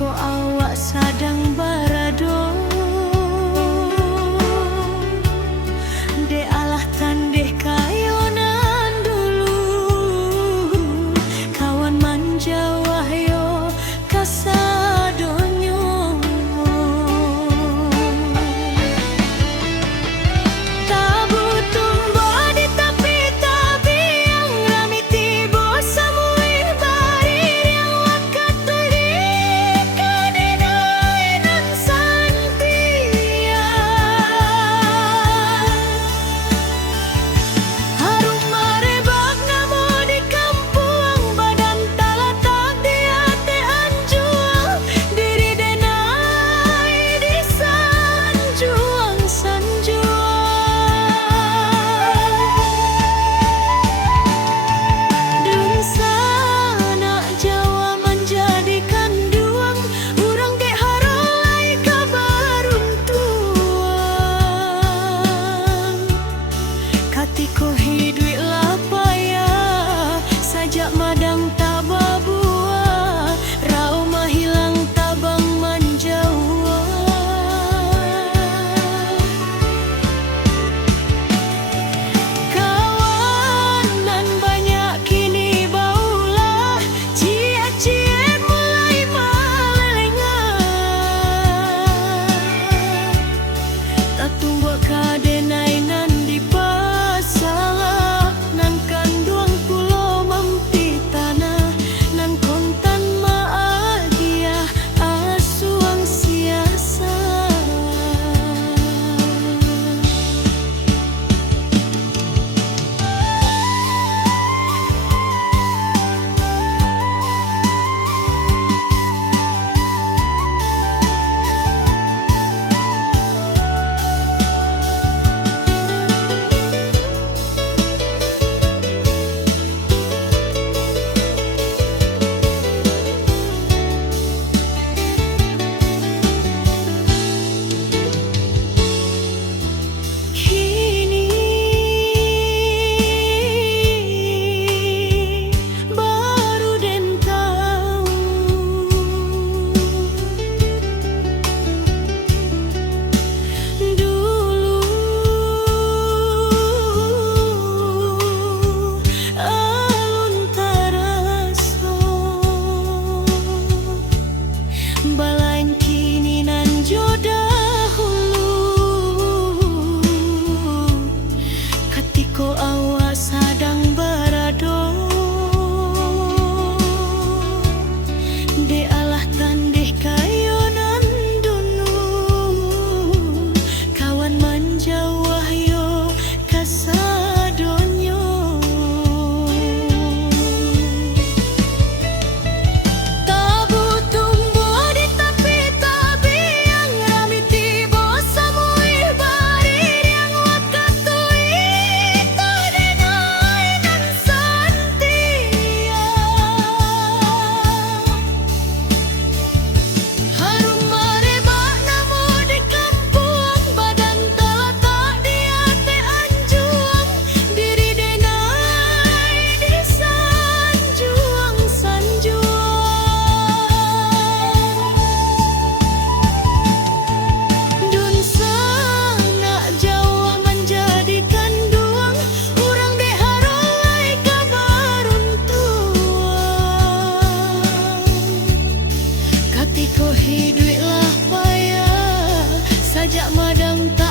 Katiko awak sadang barado de alah tandeh kayonan dulu kawan manja wahyo kasadonyo tabu tumbuh di tapi yang rami tibo samui barir yang wakat tuli kadenai nan santia harum marebak namo di kampung badan talatak di hati anjuang diri denai di sanjuang Dun sana Jawa menjadikan duang urang dek harolai kabaruntuang katiko hidui lapaya sajak madang tababua rau mahilang tabang manjawa kawanan banyak kini baulah cie-cie mulai melengah tak tumbuh kadenai nan di pasalah nan kanduang pulau mampi tanah nan kontan maagia asuang siasa Kini baru den tahu dulu alun taraso balain kini nan jodahulu katiko awak sadang barado de alah tandeh kayonan dunu kawan manja wahyo kasadonyo tabu tumbuh di tapi yang rami tibo samui barir yang wakat tuli kadenai nan santia harum marebak namo di kampung badan talatak di hati anjuang diri denai di sanjuang Dun sana Jawa menjadikan duang urang dek harolai kabaruntuang katiko hidui lapaya sajak madang tak